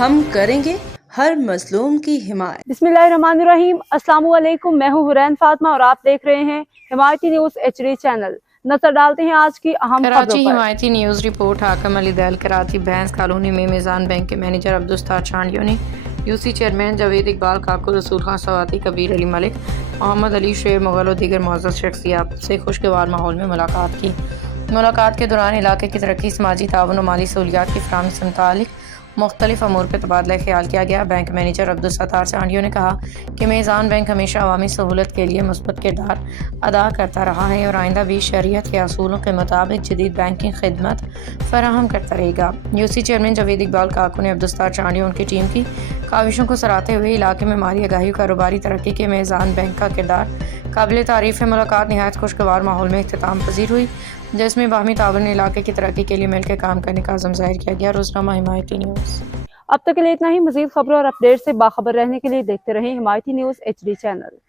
ہم کریں گے ہر مظلوم کی حمایت۔ بسمillahirrahmanirrahim۔ السلام علیکم، میں ہوں حرین فاطمہ اور آپ دیکھ رہے ہیں حمایتی نیوز HD چینل۔ نظر ڈالتے ہیں آج کی اہم خبروں کراچی پر۔ حمایتی نیوز رپورٹ۔ حاکم علی دہل کراچی بھینس کالونی میں میزان بینک کے مینیجر عبدالستار چانڈیو نے UC چیئرمین جاوید اقبال کاکو، رسول خان سواتی، کبیر علی ملک، محمد علی شعیب مغل اور دیگر معزز شخصیات سے خوشگوار ماحول میں ملاقات کی۔ ملاقات کے دوران علاقے کی ترقی، سماجی تعاون و مالی سہولیات کی فراہمی سے متعلق مختلف امور پر تبادلہ خیال کیا گیا۔ بینک مینیجر عبدالستار چانڈیو نے کہا کہ میزان بینک ہمیشہ عوامی سہولت کے لیے مثبت کردار ادا کرتا رہا ہے اور آئندہ بھی شریعت کے اصولوں کے مطابق جدید بینکنگ خدمت فراہم کرتا رہے گا۔ UC چیئرمین جاوید اقبال کاکو نے عبدالستار چانڈیو ان کی ٹیم کی کاوشوں کو سراہتے ہوئے علاقے میں مالی آگاہی و کاروباری ترقی کے میزان بینک کا کردار قابل تعریف ہے۔ ملاقات نہایت خوشگوار ماحول میں اختتام پذیر ہوئی، جس میں باہمی تعاون علاقے کی ترقی کے لیے مل کے کام کرنے کا عزم ظاہر کیا گیا۔ روزنامہ حمایتی نیوز۔ اب تک کے لیے اتنا ہی۔ مزید خبروں اور اپڈیٹ سے باخبر رہنے کے لیے دیکھتے رہیں حمایتی نیوز HD چینل۔